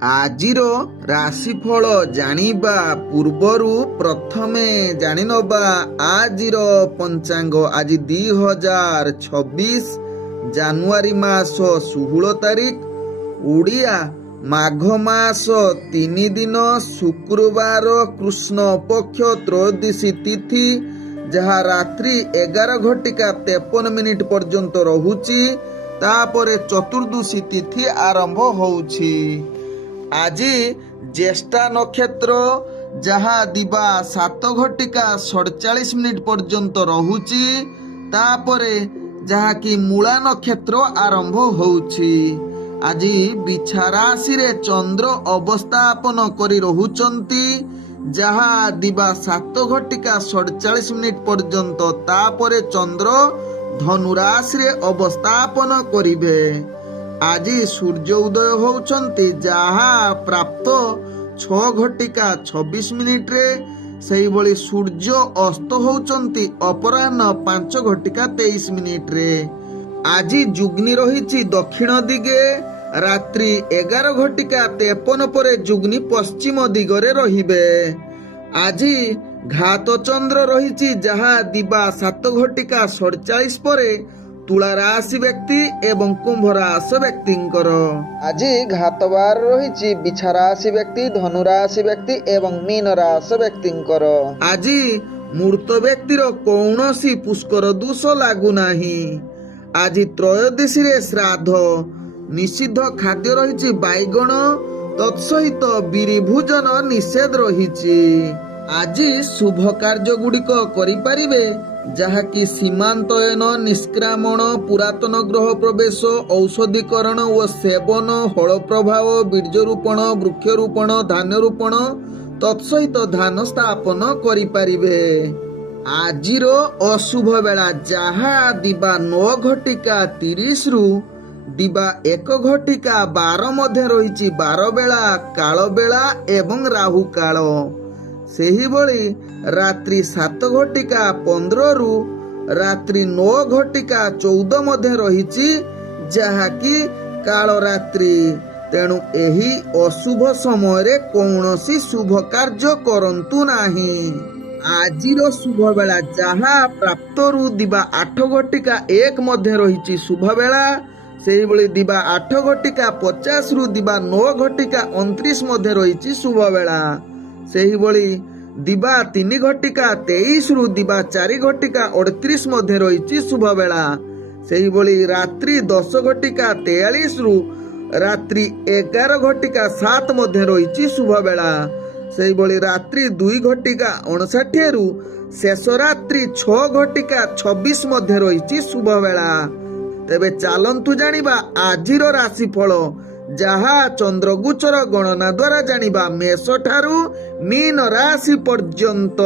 ଆଜିର ରାଶିଫଳ ଜାଣିବା ପୂର୍ବରୁ ପ୍ରଥମେ ଜାଣିନେବା ଆଜିର ପଞ୍ଚାଙ୍ଗ। ଆଜି 2026 ଜାନୁଆରୀ ମାସ 16 ତାରିଖ, ଓଡ଼ିଆ ମାଘ ମାସ 3 ଦିନ, ଶୁକ୍ରବାର, କୃଷ୍ଣ ପକ୍ଷ ତ୍ରୟୋଦଶୀ ତିଥି, ଯାହା ରାତ୍ରି 11:53 ପର୍ଯ୍ୟନ୍ତ ରହୁଛି। ତାପରେ ଚତୁର୍ଦ୍ଦଶୀ ତିଥି ଆରମ୍ଭ ହେଉଛି। ଆଜି ଜ୍ୟେଷ୍ଠା ନକ୍ଷତ୍ର, ଯାହା ଦିବା 7:47 ପର୍ଯ୍ୟନ୍ତ ରହୁଛି। ତାପରେ ଯାହାକି ମୂଳା ନକ୍ଷତ୍ର ଆରମ୍ଭ ହେଉଛି। ଆଜି ବିଛା ରାଶିରେ ଚନ୍ଦ୍ର ଅବସ୍ଥାପନ କରି ରହୁଛନ୍ତି, ଯାହା ଦିବା 7:47 ପର୍ଯ୍ୟନ୍ତ। ତାପରେ ଚନ୍ଦ୍ର ଧନୁ ରାଶିରେ ଅବସ୍ଥାପନ କରିବେ। ଆଜି ସୂର୍ଯ୍ୟ ଉଦୟ ହେଉଛନ୍ତି, ଯାହା ପ୍ରାପ୍ତ 6:26 ସେହିଭଳି ସୂର୍ଯ୍ୟ ଅସ୍ତ ହେଉଛନ୍ତି ଅପରାହ୍ନ 5:23। ଆଜି ଯୁଗ୍ନି ରହିଛି ଦକ୍ଷିଣ ଦିଗେ। ରାତ୍ରି 11:53 ପରେ ଯୁଗ୍ନି ପଶ୍ଚିମ ଦିଗରେ ରହିବେ। ଆଜି ଘାତ ଚନ୍ଦ୍ର ରହିଛି, ଯାହା ଦିବା 7:47 ପରେ ତୁଳା ରାଶି ବ୍ୟକ୍ତି ଏବଂ କୁମ୍ଭ ରାଶି ବ୍ୟକ୍ତିଙ୍କର। ଆଜି ଘାତବାର ରହିଛି ବିଛା ରାଶି ବ୍ୟକ୍ତି, ଧନୁ ରାଶି ବ୍ୟକ୍ତି ଏବଂ ମୀନ ରାଶି ବ୍ୟକ୍ତିଙ୍କର। ଆଜି ମୂର୍ତ୍ତ ବ୍ୟକ୍ତିର କୌଣସି ପୁଷ୍କର ଦୋଷ ଲାଗୁନାହିଁ। ଆଜି ତ୍ରୟୋଦଶୀରେ ଶ୍ରାଦ୍ଧ। ନିଷିଦ୍ଧ ଖାଦ୍ୟ ରହିଛି ବାଇଗଣ, ତତ୍ସହିତ ବିରି ଭୋଜନ ନିଷେଧ ରହିଛି। ଆଜି ଶୁଭ କାର୍ଯ୍ୟ ଗୁଡ଼ିକ କରିପାରିବେ, ଯାହାକି ସୀମାନ୍ତୟନ, ନିଷ୍କ୍ରାମଣ, ପୁରାତନ ଗ୍ରହ ପ୍ରବେଶ, ଔଷଧୀକରଣ ଓ ସେବନ, ହଳ ପ୍ରଭାବ, ବୀର୍ଯ୍ୟରୋପଣ, ବୃକ୍ଷରୋପଣ, ଧାନ ରୋପଣ, ତତ୍ସହିତ ଧାନ ସ୍ଥାପନ କରିପାରିବେ। ଆଜିର ଅଶୁଭ ବେଳା, ଯାହା ଦିବା 9:30 ଦିବା 1:12 ମଧ୍ୟ ରହିଛି। 12 ବେଳା, କାଳ ବେଳା ଏବଂ ରାହୁ କାଳ। ସେହିଭଳି ରାତ୍ରି 7:15 ରାତ୍ରି 9:14 ମଧ୍ୟ ରହିଛି, ଯାହାକି କାଳ ରାତ୍ରି। ତେଣୁ ଏହି ଅଶୁଭ ସମୟରେ କୌଣସି ଶୁଭ କାର୍ଯ୍ୟ କରନ୍ତୁ ନାହିଁ। ଆଜିର ଶୁଭ ବେଳା, ଯାହା ପ୍ରାପ୍ତରୁ ଦିବା 8:01 ମଧ୍ୟ ରହିଛି ଶୁଭ ବେଳା। ସେହିଭଳି ଦିବା 8:50 ଦିବା 9:29 ମଧ୍ୟ ରହିଛି ଶୁଭ ବେଳା। ସେହିଭଳି ଦିବା 3:23 ଦିବା 4:38 ମଧ୍ୟ ରହିଛି ଶୁଭ ବେଳା। ସେହିଭଳି ରାତ୍ରି 10:43 ରାତ୍ରି 11:07 ମଧ୍ୟ ରହିଛି ଶୁଭ ବେଳା। ସେହିଭଳି ରାତ୍ରି 2:59 ଶେଷ ରାତ୍ରି 6:26 ମଧ୍ୟ ରହିଛି ଶୁଭ ବେଳା। ତେବେ ଚାଲନ୍ତୁ ଜାଣିବା ଆଜିର ରାଶିଫଳ, ଯାହା ଚନ୍ଦ୍ରଗୋଚର ଗଣନା ଦ୍ୱାରା ଜାଣିବା। ମେଷ ଠାରୁ ମୀନ ରାଶି ପର୍ଯ୍ୟନ୍ତ।